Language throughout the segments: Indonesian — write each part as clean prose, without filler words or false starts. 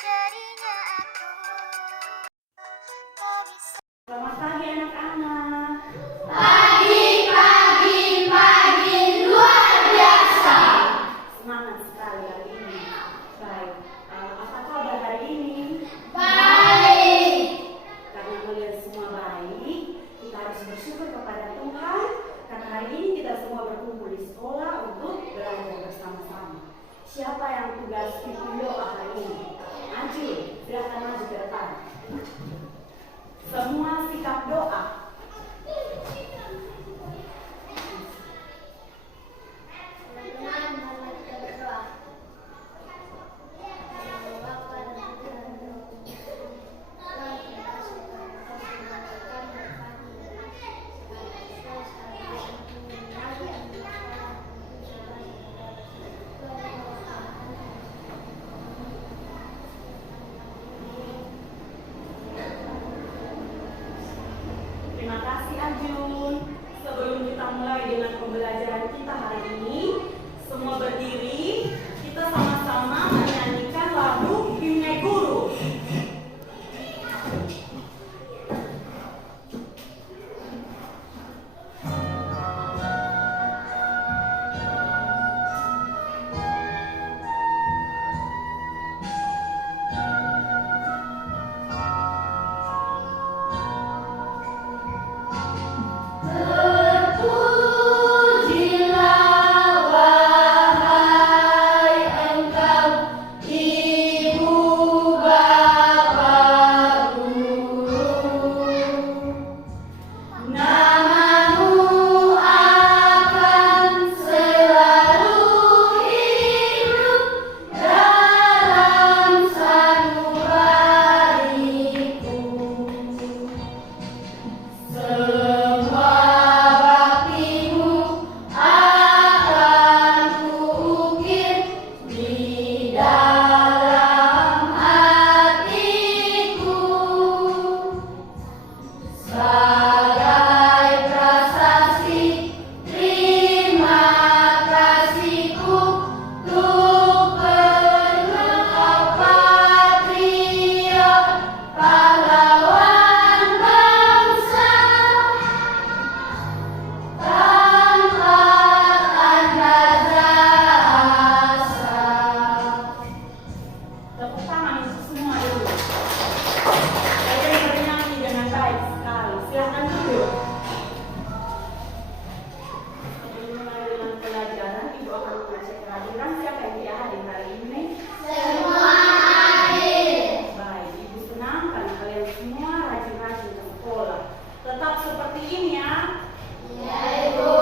jadinya aku tak bisa. Selamat pagi anak-anak. Pagi, pagi, pagi luar biasa. Semangat sekali hari ini. Baik, apa kabar hari ini? Baik. Karena kalian semua baik, kita harus bersyukur kepada Tuhan. Karena hari ini kita semua berkumpul di sekolah untuk belajar bersama-sama. Siapa yang tugas pimpin doa hari ini? Maju, silakan maju ke depan. Semua sikap doa. Teman-teman, mari kita berdoa. Bapa dan Putra dan Roh Kudus. Tuhan, terima kasih karena Kau sudah memberikan berpagi. Saya sekaligus mengenali dan berdoa untuk segala sesuatu. Tuhan, Kau Terima kasih Ajun. Sebelum kita mulai dengan pembelajaran kita hari ini, semua berdiri, kita sama-sama menyanyikan lagu Himne Guru. terpujilah wahai Engkau, Ibu Bapa Guru. Namamu akan selalu hidup dalam sanubariku. Semua baktimu akan kuukir di dalam hatiku. Sebagai prasasti terima kasihku untuk engkau patriot pahlawan bangsa. Tanpa tanda jasa. Tepuk tangan untuk semua dulu. Kalian bernyanyi dengan baik sekali. Silakan duduk. Sebelum mulai dengan pelajaran, Ibu akan mengajak kehadiran siapa yang tidak hadir hari ini. Semua hadir. Baik, Ibu senang karena kalian semua rajin-rajin ke sekolah. Tetap seperti ini ya, Ya, Ibu.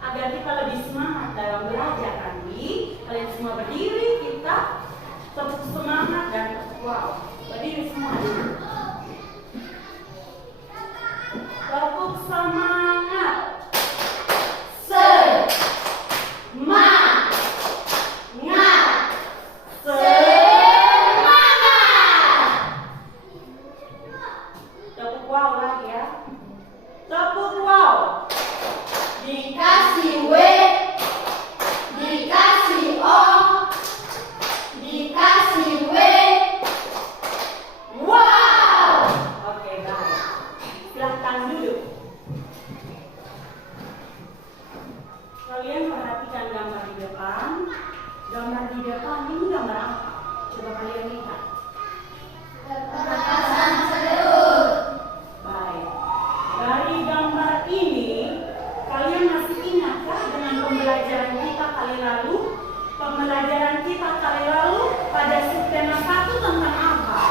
agar kita lebih semangat dalam belajar nanti. Kalian semua berdiri, kita tepuk semangat dan tepuk wow. Berdiri semua dulu. Tepuk semangat. Semangat. Semangat. Tepuk wow lagi ya. Tepuk wow. Dikasih W, dikasih O, dikasih W. Wow. Oke, baik. Silahkan duduk. Kalian perhatikan gambar di depan. Gambar di depan ini gambar apa? Coba kalian lihat. Pernapasan perut. Baik. Dari gambar ini, kalian masih ingatkah dengan pembelajaran kita kali lalu? Pembelajaran kita kali lalu pada subtema 1 tentang apa?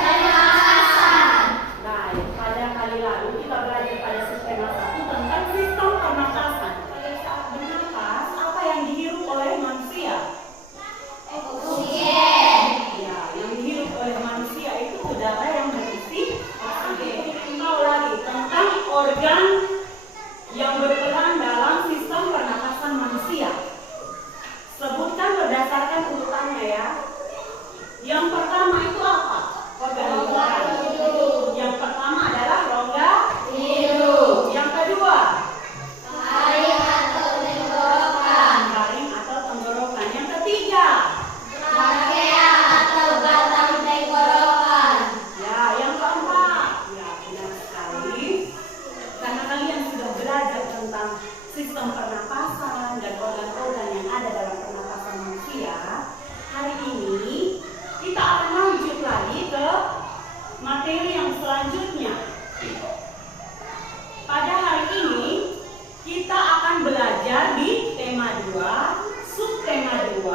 Pernapasan. Baik, pada kali lalu kita belajar pada subtema 1 tentang sistem pernapasan. Pada saat bernapas, apa yang dihirup oleh manusia? Oksigen. Ya, yang dihirup oleh manusia itu udara yang berisi oksigen. Tahu lagi tentang organ yang berperan dalam sistem pernapasan manusia. Sebutkan berdasarkan urutannya ya. Yang pertama itu apa? Rongga hidung. Yang pertama adalah rongga Hidung. Yang kedua, Taring atau tenggorokan. taring atau tenggorokan. Yang ketiga, tentang sistem pernapasan dan organ-organ yang ada dalam pernapasan manusia, hari ini kita akan lanjut lagi ke materi yang selanjutnya. Pada hari ini kita akan belajar di tema 2, subtema 2,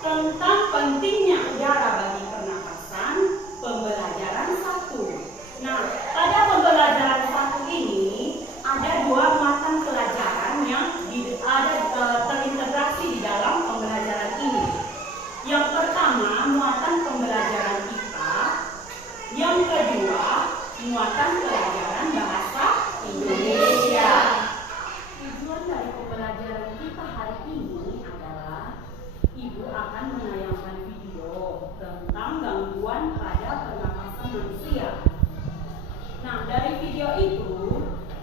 tentang pentingnya udara bagi pernapasan, pembelajaran 1. Nah, pada pembelajaran 1 ini ada 2 mata pelajaran yang terintegrasi di dalam pembelajaran ini. Yang pertama, muatan pembelajaran IPA. Yang kedua, muatan pelajaran bahasa Indonesia. Tujuan dari pembelajaran kita hari ini adalah Ibu akan menayangkan video tentang gangguan pada pernapasan manusia. Nah, dari video itu,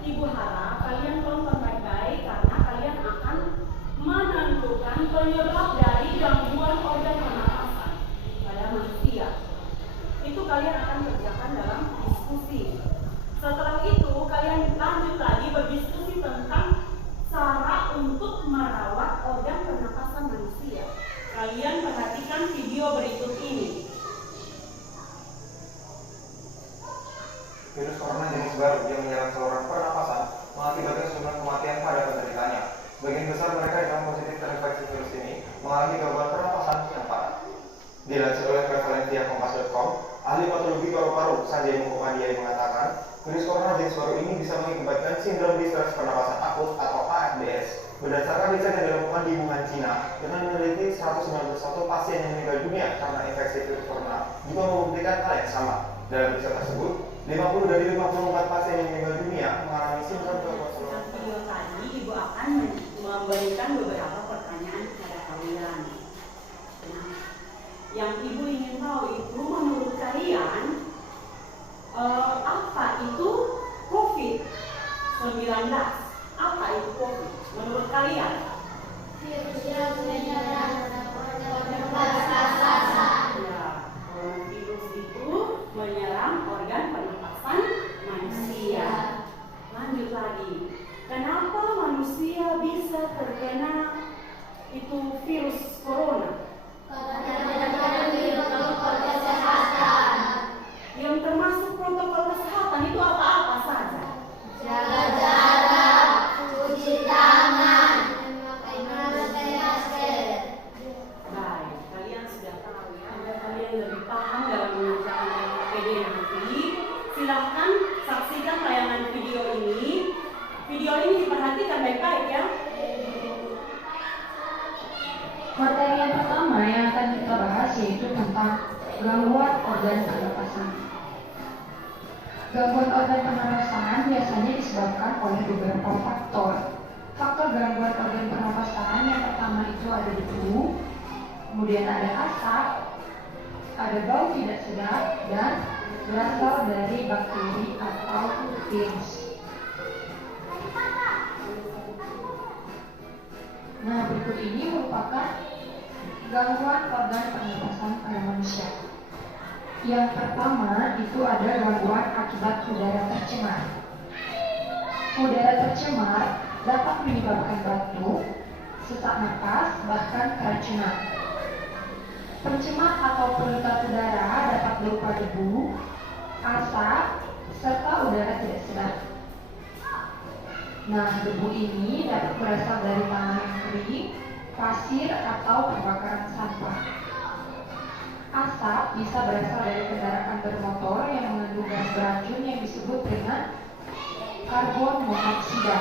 Ibu harap kalian tonton baik-baik karena kalian akan menentukan penyebab dari gangguan organ pernapasan pada manusia. Itu kalian akan kerjakan dalam diskusi. Setelah itu, kalian lanjut lagi berdiskusi tentang cara untuk merawat organ pernapasan manusia. Kalian perhatikan video berikut ini. Virus corona jenis baru yang menyerang saluran pernapasan mengakibatkan sejumlah kematian pada penderitanya. Sebagian besar mereka yang positif terinfeksi virus ini mengalami gangguan pernapasan yang parah. Dilansir oleh prevalensiakompas.com, ahli patologi paru-paru Sanjay Mukhopadhyay mengatakan, virus corona jenis baru ini bisa mengakibatkan sindrom distres pernapasan akut atau ASDS. Berdasarkan riset yang dilakukan di Wuhan, Cina, dengan meneliti 191 pasien yang meninggal dunia karena infeksi virus corona, juga membuktikan hal yang sama. Dalam riset tersebut, 50 dari 54 pasien yang meninggal dunia mengalami sindrom gangguan saluran. Video tadi Ibu akan memberikan beberapa pertanyaan kepada kalian. Nah, yang Ibu ingin tahu itu menurut kalian apa itu COVID-19? Apa itu COVID? Menurut kalian? Virus yang menyerang organ pernapasan. Ya, virus itu menyerang organ pernapasan manusia. Lanjut lagi. Kenapa manusia bisa terkena itu virus corona? Karena protokol kesehatan. Yang termasuk protokol kesehatan itu apa-apa saja? Jaga jarak, cuci tangan, memakai masker. Baik, kalian sudah tahu ya. Agar kalian lebih paham dalam mengerjakan PPD nanti, silahkan saksikan tayangan video ini. Video ini diperhatikan baik-baik ya. Materi yang pertama yang akan kita bahas yaitu tentang gangguan organ pernapasan. Gangguan organ pernapasan biasanya disebabkan oleh beberapa faktor. Faktor gangguan organ pernapasan yang pertama itu ada debu, kemudian ada asap, ada bau tidak sedap, dan berasal dari bakteri atau virus. Nah, berikut ini merupakan gangguan organ pernapasan pada manusia. Yang pertama itu ada gangguan akibat udara tercemar. Udara tercemar dapat menyebabkan batuk, sesak napas, bahkan keracunan. Pencemar atau polutan udara dapat berupa debu, asap, serta udara tidak sedap. Nah, debu ini dapat berasal dari tanah yang kering, pasir, atau pembakaran sampah. Asap bisa berasal dari kendaraan bermotor yang mengandung gas beracun yang disebut dengan karbon monoksida.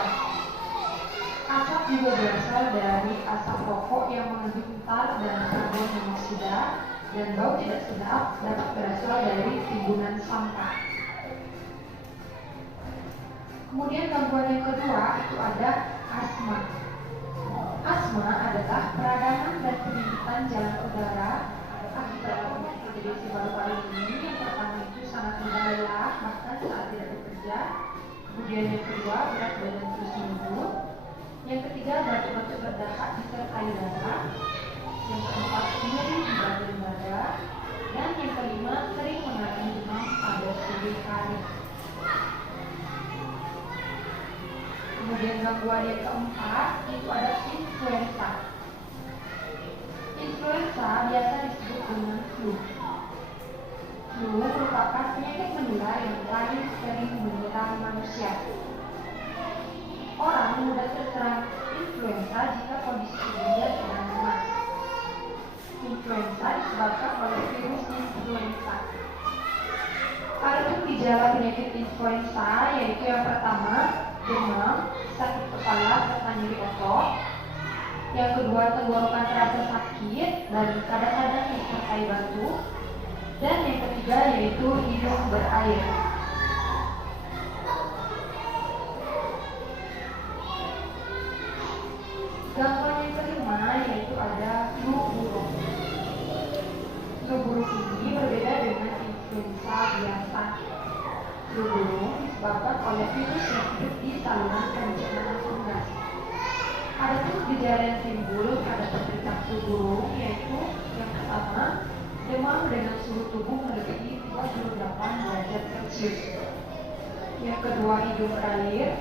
Asap juga berasal dari asap rokok yang mengandung tar dan karbon monoksida, dan bau tidak sedap dapat berasal dari timbunan sampah. Kemudian gangguan yang kedua itu ada asma. Asma adalah peradangan dan penyempitan jalan udara akibat penyakit depresi paru-paru ini. Yang pertama itu sangat mudah lelah bahkan saat tidak bekerja. Kemudian yang kedua berat badan terus menurun. Yang ketiga batuk-batuk berdahak disertai darah. Yang keempat nyeri di bagian dada. Dan yang kelima sering mengalami demam pada sore hari. Kemudian gangguan yang keempat itu ada influenza. Influenza biasa disebut dengan flu. Flu merupakan penyakit menular yang paling sering menyerang manusia. Orang mudah terserang influenza jika kondisi tubuhnya sedang lemah. Influenza disebabkan oleh virus influenza. Adapun gejala penyakit influenza yaitu yang pertama, demam, sakit kepala serta nyeri otot. Yang kedua, tenggorokan terasa sakit dan kadang-kadang disertai batuk. Dan yang ketiga yaitu hidung berair. Gangguan yang kelima yaitu ada flu burung. Flu burung ini berbeda dengan influenza biasa. Flu burung disebabkan oleh virus yang hidup di saluran pencernaan unggas. Adapun gejala yang timbul pada penderita flu burung yaitu yang pertama, demam dengan suhu tubuh melebihi 38 derajat Celcius. Yang kedua, hidung berair.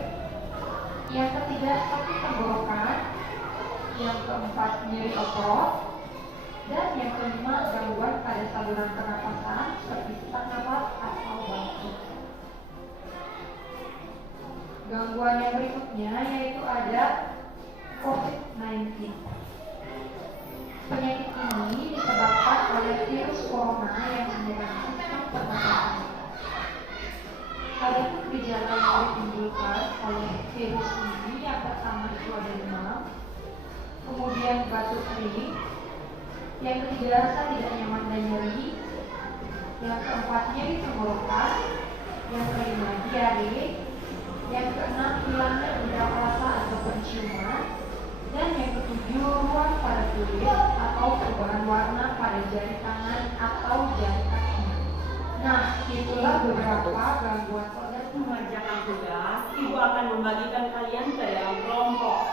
Yang ketiga, sakit tenggorokan. Yang keempat, nyeri otot. Dan yang kelima, gangguan pada saluran pernapasan seperti sesak napas atau batuk. Gangguan yang berikutnya yaitu ada COVID-19. Penyakit ini disebabkan oleh virus corona yang menyerang sistem pernapasan. Adapun gejala yang ditimbulkan oleh virus ini yang pertama itu ada demam, kemudian batuk kering, yang ketiga rasa tidak nyaman dan nyeri, yang keempat nyeri tenggorokan, yang kelima diare, yang keenam hilangnya indera rasa atau penciuman, dan yang ketujuh ruam pada kulit atau perubahan warna pada jari tangan atau jari kaki. Nah, itulah beberapa gangguan organ. Mengerjakan tugas, Ibu akan membagikan kalian ke dalam kelompok.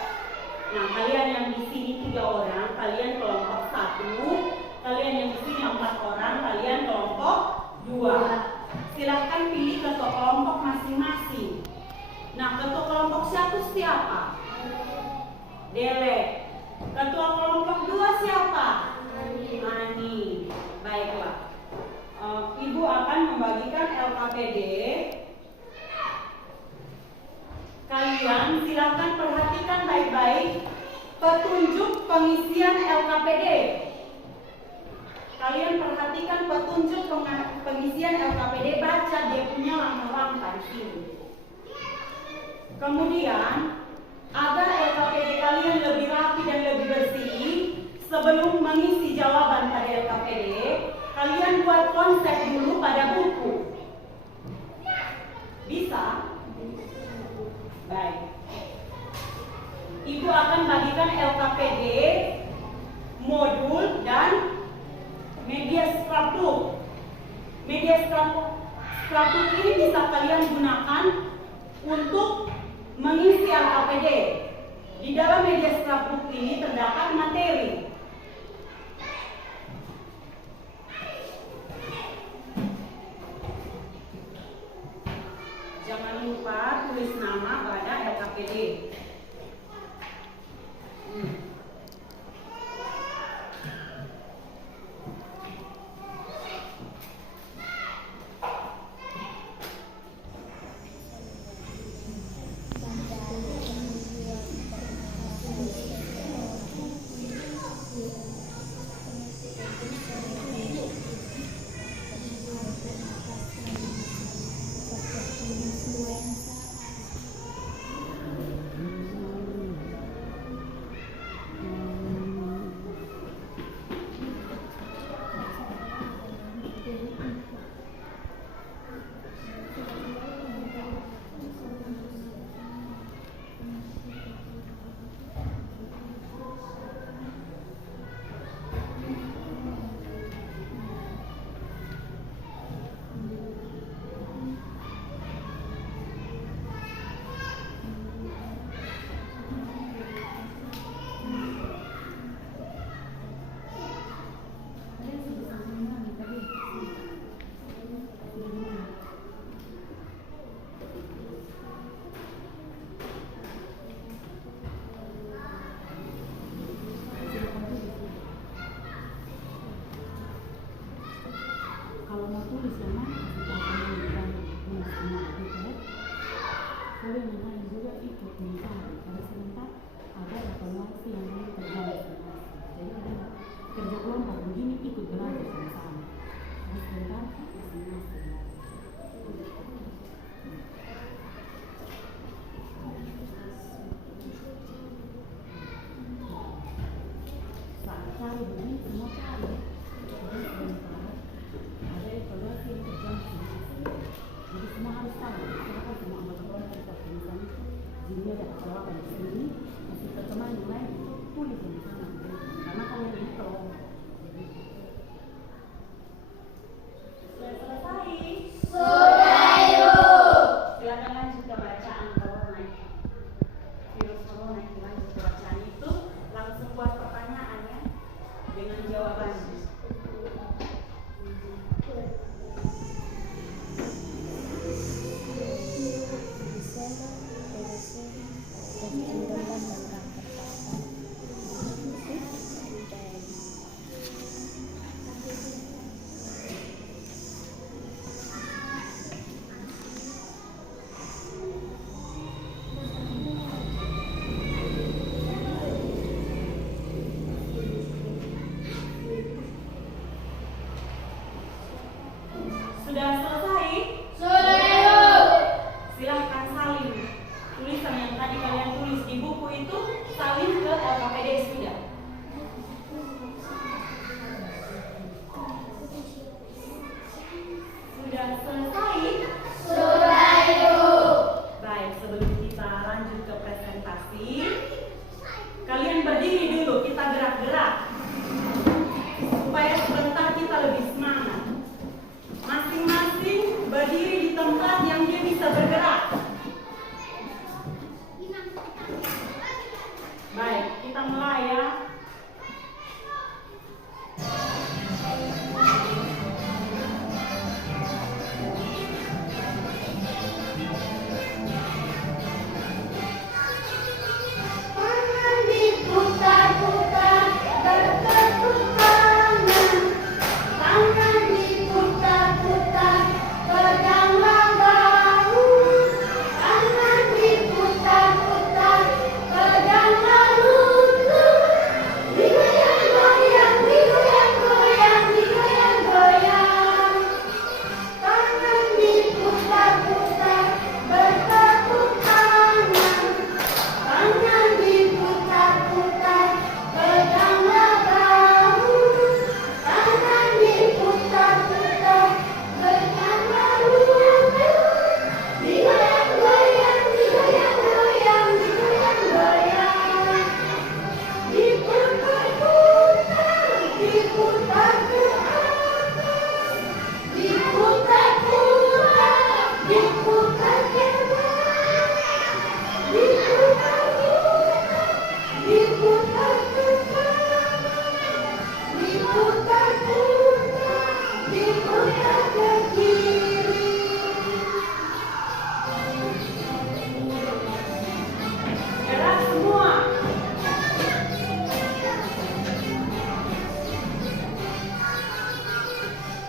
Nah, kalian yang di sini 3 orang, kalian kelompok 1. Kalian yang di sini 4 orang, kalian kelompok 2. Silahkan pilih ketua kelompok masing-masing. Nah, ketua kelompok 1 siapa? Dele. Ketua kelompok 2 siapa? Ani. Baiklah. Ibu akan membagikan LKPD. Kalian silakan perhatikan baik-baik petunjuk pengisian LKPD. Kalian perhatikan petunjuk pengisian LKPD, baca dia punya langkah-langkah di sini. Kemudian, agar LKPD kalian lebih rapi dan lebih bersih, sebelum mengisi jawaban pada LKPD, kalian buat konsep dulu pada buku. Bisa? Baik. Ibu akan bagikan LKPD, modul, dan media scrapbook. Media scrapbook ini bisa kalian gunakan untuk mengisi LKPD. Di dalam media scrapbook ini terdapat materi. Jangan lupa tulis nama pada LKPD. sini ada jawaban di sini, masih terjemahan yang lain itu tulis di sana. Karena kalian itu sudah selesai. Sudah, Ibu. Silakan lanjut ke bacaan corona. Virus corona lanjut ke bacaan itu langsung buat pertanyaannya dengan jawabannya. Sudah selesai? Sudah, Ibu. Silahkan salin tulisan yang tadi kalian tulis di buku itu, salin ke LKPD sudah. Sudah selesai? Sudah, Ibu. Baik, sebelum kita lanjut ke presentasi, kalian berdiri dulu, kita gerak-gerak supaya sebentar kita lebih semangat. Masing-masing berdiri di tempat yang dia bisa bergerak. Baik, kita mulai ya. Tangan diputar-putar, bertepuk tangan. Tangan diputar-putar, peganglah bahu. Tangan diputar-putar, peganglah lutut. Digoyang-goyang, digoyang-goyang, digoyang-goyang. Tangan diputar-putar, bertepuk tangan. Tangan diputar-putar, peganglah bahu. Tangan diputar-putar, peganglah lutut. Digoyang-goyang, digoyang-goyang, digoyang-goyang. Diputar-putar, diputar ke atas. Diputar-putar, diputar ke bawah. Diputar-putar, diputar ke kanan. Diputar-putar, diputar ke kiri. Gerak semua.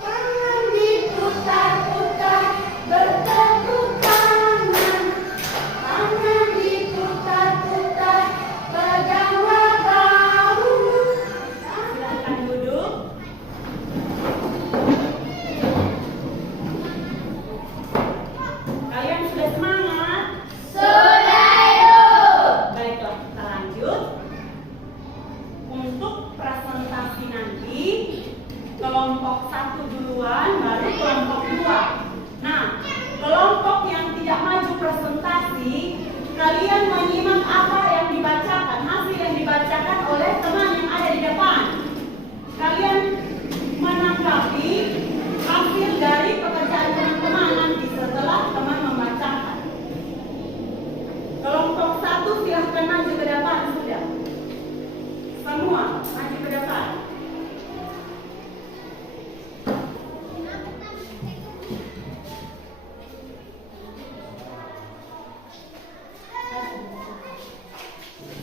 Tangan diputar-putar, bertepuk tangan. Tangan diputar-putar, peganglah bahu. Silakan duduk. Kalian sudah semangat? Sudah, Ibu. Baiklah, kita lanjut. Untuk presentasi nanti, kelompok 1 duluan, baru kelompok 2. Nah, kelompok yang tidak maju presentasi, kalian menyimak apa yang dibacakan, hasil yang dibacakan oleh teman yang ada di depan. Kalian menanggapi hasil dari pekerjaan teman-teman nanti setelah teman membacakan. Kelompok 1 silahkan maju ke depan sudah. Semua maju ke depan.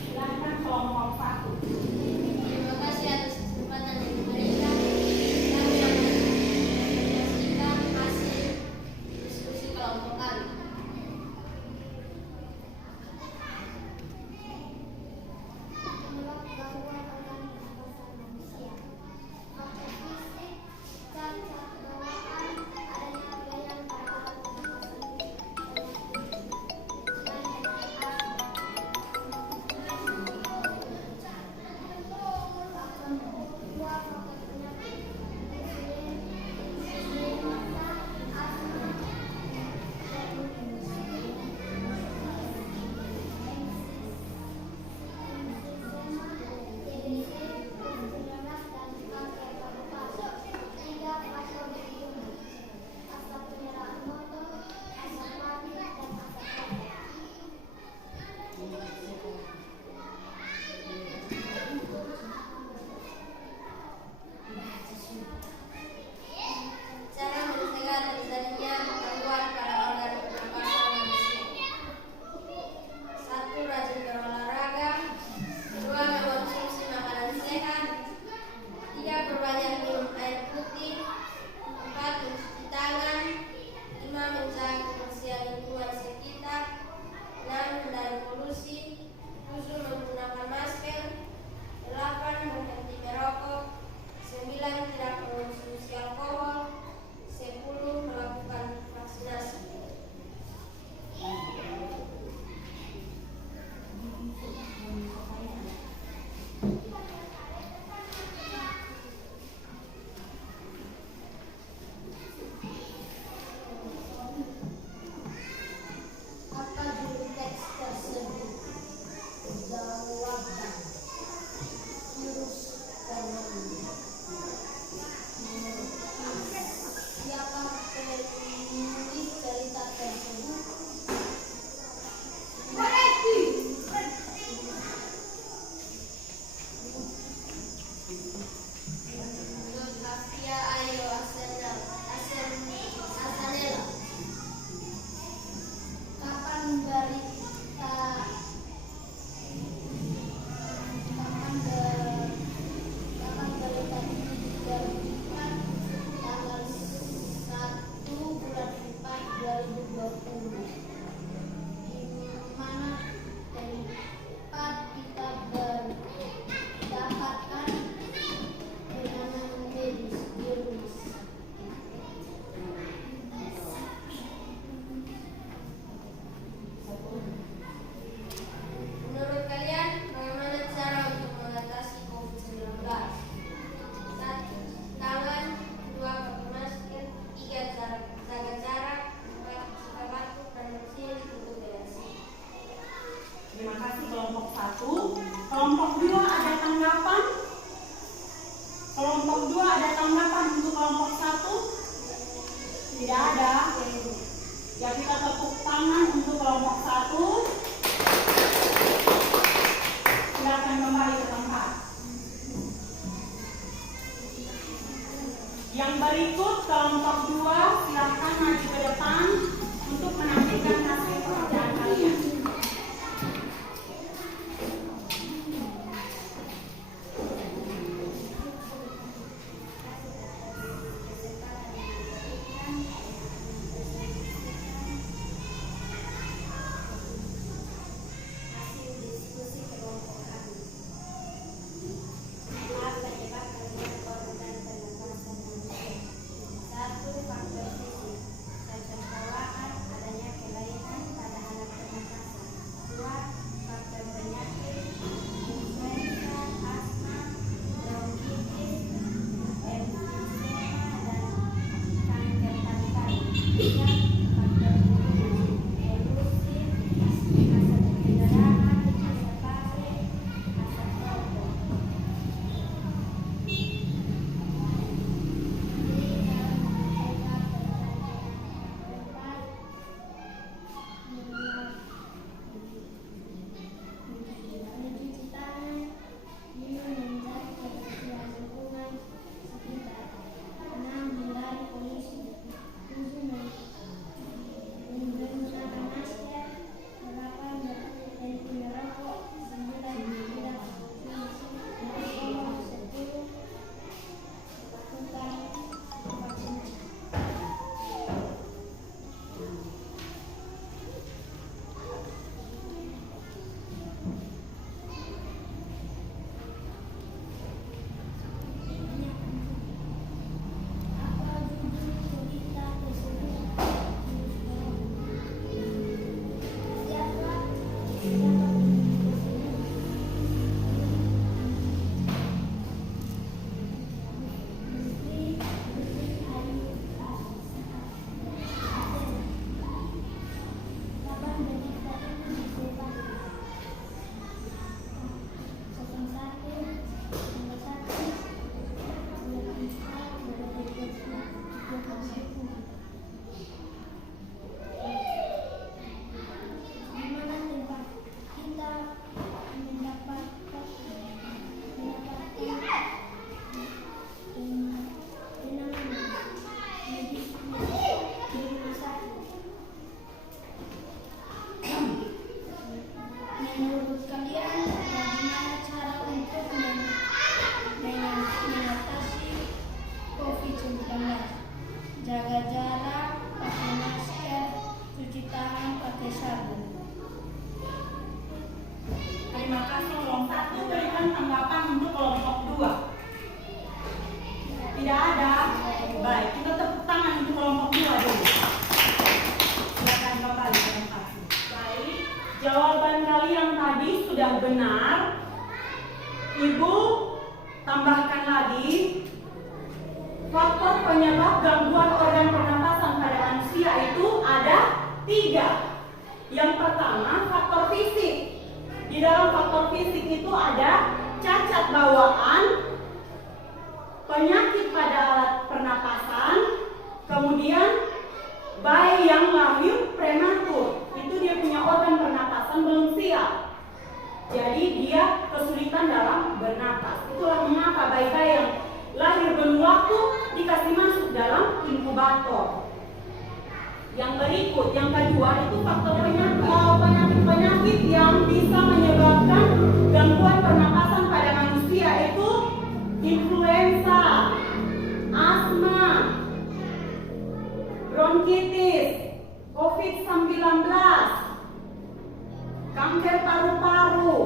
Silahkan kelompok 1. Terima kasih atas kesempatan yang diberikan. Kami akan menyaksikan hasil diskusi kelompok kami. Menolak gangguan organisasi Cara mencegah terjadinya gangguan pada organ pernapasan manusia. 1. Rajin berolahraga. 2. Mengonsumsi makanan sehat. 3. Perbanyak minum air putih. 4. Mencuci tangan. 5. Menjaga kebersihan lingkungan sekitar. 6. Hindari polusi. 7. Menggunakan masker. 8. Berhenti merokok. 9. Tidak mengonsumsi alkohol. 10. Melakukan vaksinasi. Apa judul teks tersebut? Jawaban. Virus corona. Siapa penulis cerita tersebut? Zulkiflia Ayo Hasanela. Kapan berita ini diterbitkan? Tanggal 1 bulan 4 2020. Di mana tempat kita mendapatkan penanganan medis virus? Menurut kalian, bagaimana cara untuk mengatasi COVID-19? 1. Tangan. 2. Pakai masker. 3. Jaga jarak. 4. Jika batuk dan bersin untuk bersih. Terima kasih kelompok 1. Kelompok 2 ada tanggapan? Kelompok 2 ada tanggapan untuk kelompok 1? Tidak ada. Ya, kita tepuk tangan untuk kelompok 1. Silakan kembali ke tempat. Yang berikut kelompok 2 silakan maju ke depan untuk menampilkan hasil pekerjaan kalian. menurut kalian bagaimana cara untuk mengatasi COVID-19? Jaga jarak, pakai masker, cuci tangan pakai sabun. Terima kasih kelompok 1. Berikan tanggapan untuk kelompok 2. Tidak ada. Baik, kita tepuk tangan untuk kelompok 2 dulu. Silakan kembali ke tempat. Baik, jawaban kalian tadi sudah benar. Ibu tambahkan lagi. Faktor penyebab gangguan organ pernapasan pada manusia itu ada 3. Yang pertama, faktor fisik. Di dalam faktor fisik itu ada cacat bawaan, penyakit pada alat pernapasan, kemudian bayi yang lahir prematur. Itu dia punya organ pernapasan belum siap. Jadi dia kesulitan dalam bernapas. Itulah mengapa bayi-bayi yang lahir belum waktu dikasih masuk dalam inkubator. Yang berikut, yang kedua itu faktor penyakit yang bisa menyebabkan gangguan pernapasan pada manusia itu influenza, asma, bronkitis, COVID-19, kanker paru-paru.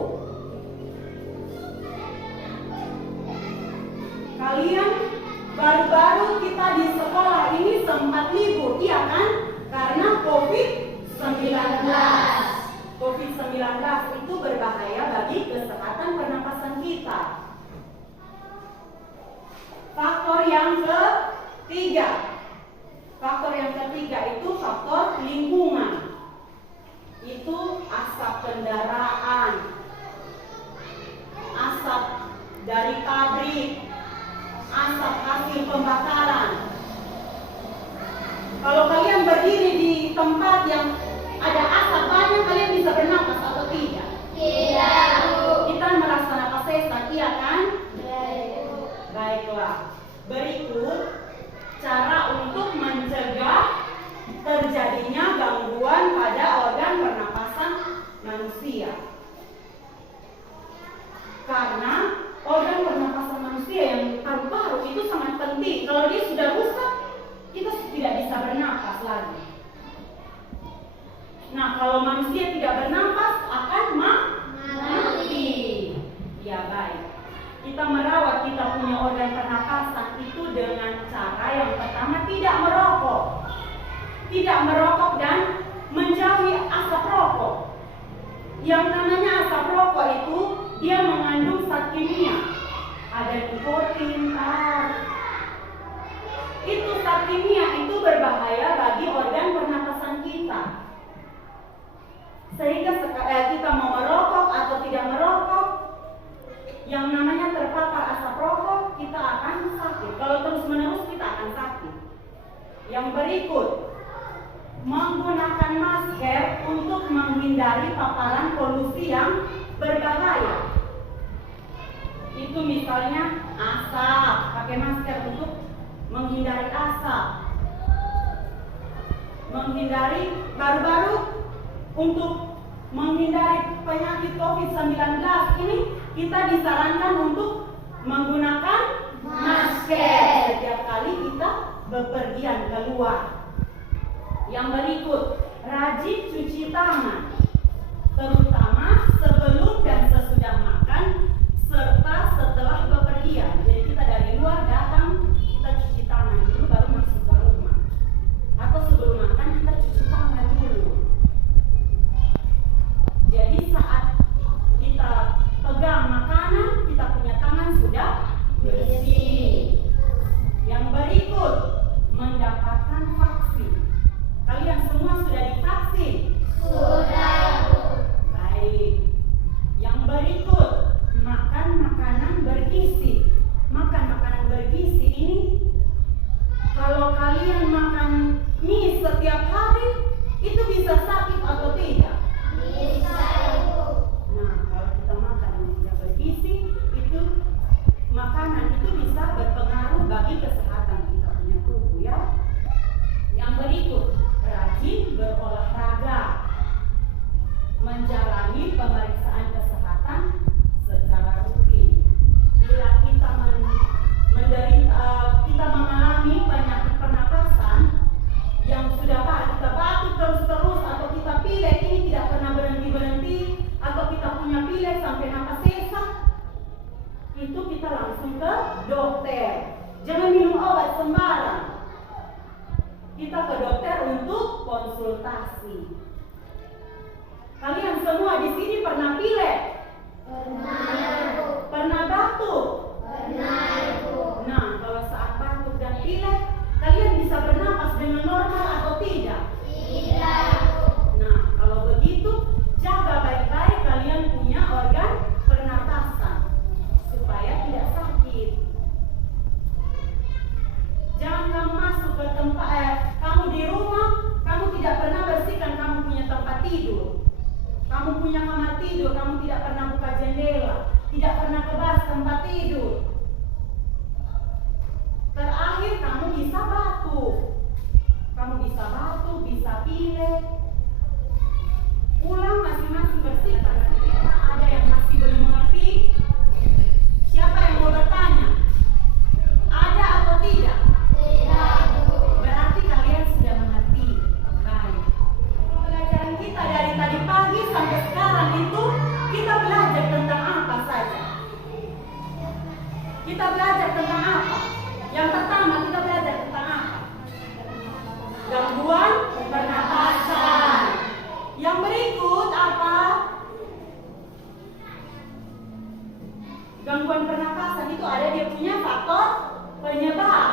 Kalian baru-baru kita di sekolah ini sempat libur, iya kan? Karena COVID-19. COVID-19 itu berbahaya bagi kesehatan pernapasan kita. Faktor yang ketiga itu faktor lingkungan. Itu asap kendaraan, asap dari pabrik, asap hasil pembakaran. Kalau kalian berdiri di tempat yang ada asap banyak, kalian bisa bernapas atau tidak? Tidak. Kita merasa napas sesak, iya kan? Baiklah. Berikut cara untuk mencegah terjadinya gangguan pada organ pernapasan manusia. Karena organ pernapasan manusia yang paru-paru itu sangat penting. Kalau dia sudah rusak, kita tidak bisa bernapas lagi. Nah, kalau manusia tidak bernapas akan mati. Ya, baik. Kita merawat kita punya organ pernapasan itu dengan cara yang pertama tidak merokok. Tidak merokok dan menjauhi asap rokok. Yang namanya asap rokok itu dia mengandung zat kimia. Ada nikotin, tar. Itu zat kimia itu berbahaya bagi organ pernapasan kita. Sehingga kita mau merokok atau tidak merokok, yang namanya terpapar asap rokok, kita akan sakit. Kalau terus-menerus kita akan sakit. Yang berikut, menggunakan masker untuk menghindari paparan polusi yang berbahaya. Itu misalnya asap, pakai masker untuk menghindari asap. Menghindari baru-baru untuk menghindari penyakit COVID-19 ini kita disarankan untuk menggunakan masker setiap kali kita bepergian keluar. Yang berikut, rajin cuci tangan, terutama sebelum dan sesudah makan serta setelah bepergian. Jadi kita dari luar datang, kita cuci tangan dulu baru masuk ke rumah. Atau sebelum makan kita cuci tangan dulu. Jadi saat kita pegang makanan, kita punya tangan sudah bersih. Yang berikut, mendapatkan vaksin. Kalian semua sudah divaksin? Sudah. Baik. Yang berikut, makan makanan bergizi. Makan makanan bergizi ini, kalau kalian makan mie setiap hari, itu bisa sakit atau tidak? Bisa, Ibu. Nah, kalau kita makan yang tidak bergizi, itu makanan itu bisa berpengaruh bagi kesehatan kita punya tubuh, ya. Yang berikut, rajin berolahraga, menjalani pemeriksaan itu kita langsung ke dokter. Jangan minum obat sembarang. Kita ke dokter untuk konsultasi. Kalian semua di sini pernah pilek? Pernah batuk? Nah, kalau saat batuk dan pilek, kalian bisa bernapas dengan normal atau tidak? Nah, kalau begitu, jaga baik-baik kalian punya organ pernapasan supaya tidak sakit. Jangan kamu masuk ke tempat, kamu di rumah, kamu tidak pernah bersihkan kamu punya tempat tidur. Kamu punya kamar tidur, kamu tidak pernah buka jendela, tidak pernah kebas tempat tidur. Terakhir kamu bisa batuk. Kamu bisa batuk, bisa pilek. Ulang masing-masing bersihkan. Ada yang masih belum mengerti? Siapa yang mau bertanya? Ada atau tidak? Berarti kalian sudah mengerti. Baik. Pembelajaran kita dari tadi pagi sampai sekarang itu kita belajar tentang apa saja? Kita belajar tentang apa? Yang pertama kita belajar tentang apa? Gangguan pernapasan. Yang berikut apa? Gangguan pernapasan itu ada dia punya faktor penyebab.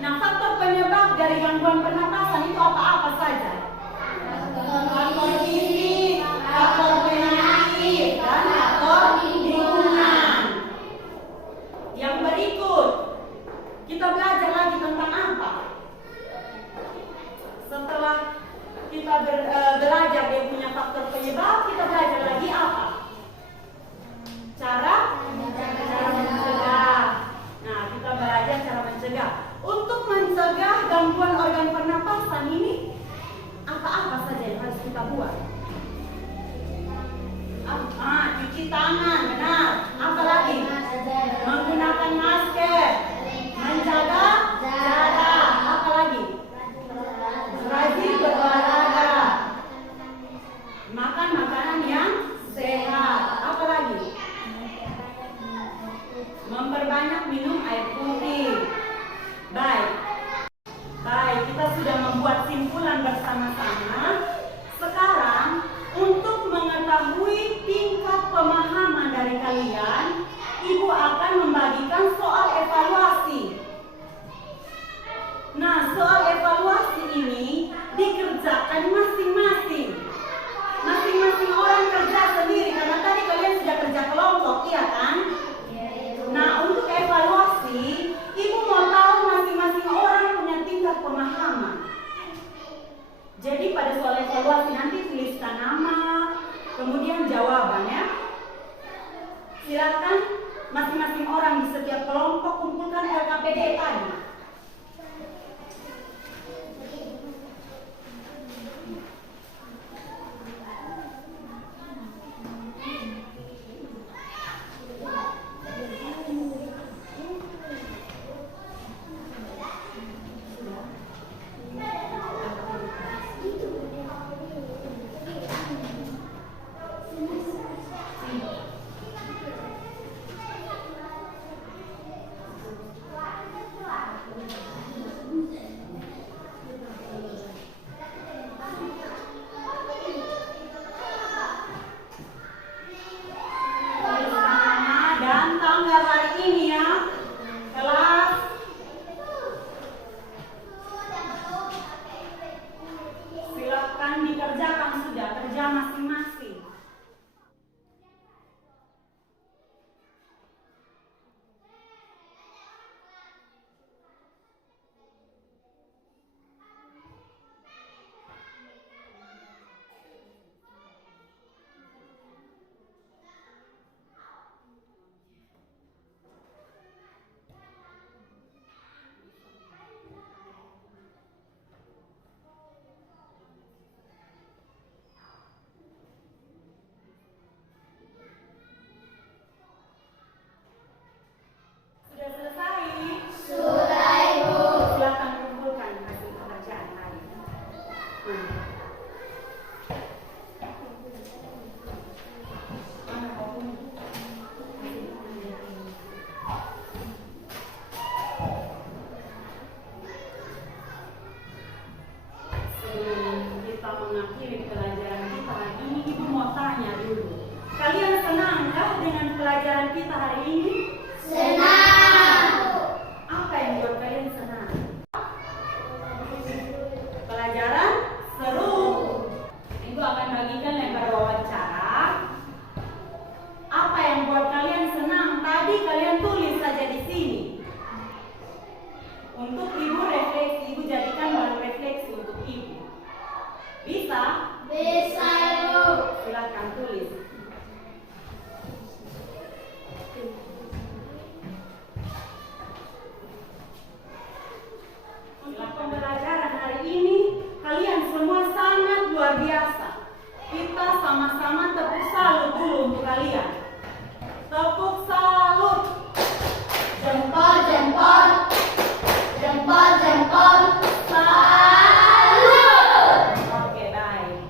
Nah, faktor penyebab dari gangguan pernapasan itu apa-apa saja? Faktor fisik, faktor penyakit, dan faktor lingkungan. Yang berikut, kita belajar lagi tentang apa? Setelah kita belajar dia punya faktor penyebab, kita belajar lagi apa? Cara mencegah. Nah, kita belajar cara mencegah. Untuk mencegah gangguan organ pernapasan ini, apa-apa saja yang harus kita buat? Cuci tangan, benar. Apa lagi? Menggunakan masker, menjaga jarak. Apa lagi? Rajin berolahraga, makan makanan yang sehat. Apa lagi? Memperbanyak minum air putih. Baik, kita sudah membuat simpulan bersama-sama. Sekarang untuk mengetahui tingkat pemahaman dari kalian, Ibu akan membagikan soal evaluasi. Nah, soal evaluasi ini dikerjakan masing-masing. Masing-masing orang kerja sendiri, karena tadi kalian sudah kerja kelompok, iya kan? Nah, untuk evaluasi, Ibu mau tahu masing-masing orang punya tingkat pemahaman. Jadi pada soal evaluasi nanti tuliskan nama, kemudian jawabannya. Silakan masing-masing orang di setiap kelompok kumpulkan LKPD tadi. untuk kalian. Tepuk salut. Jempol, jempol. Jempol, jempol. Salut. Oke, baik.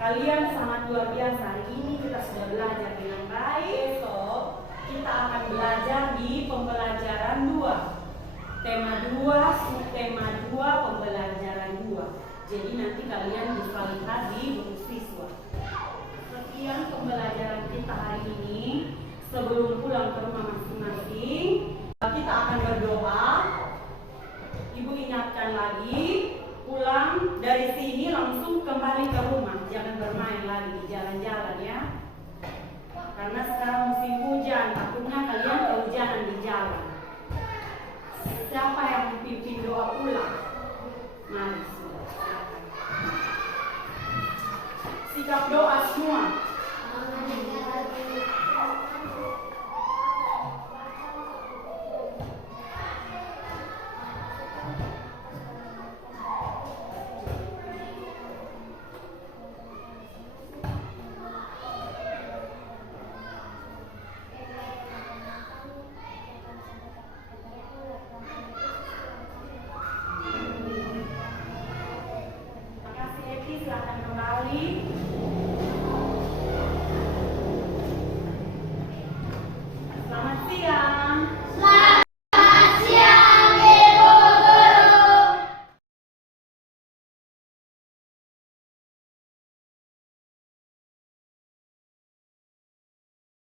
Kalian sangat luar biasa. Hari ini kita sudah belajar dengan baik. Besok kita akan belajar di pembelajaran 2. Tema 2, subtema 2, pembelajaran 2. Jadi nanti kalian bisa lihat di buku siswa. Sekian pembelajaran kita hari ini. Sebelum pulang ke rumah masing-masing, kita akan berdoa. Ibu ingatkan lagi, pulang dari sini langsung kembali ke rumah. Jangan bermain lagi di jalan-jalan ya. Karena sekarang musim hujan, takutnya kalian kehujanan di jalan. Siapa yang memimpin doa pulang? Mari, silakan. Sikap doa semua.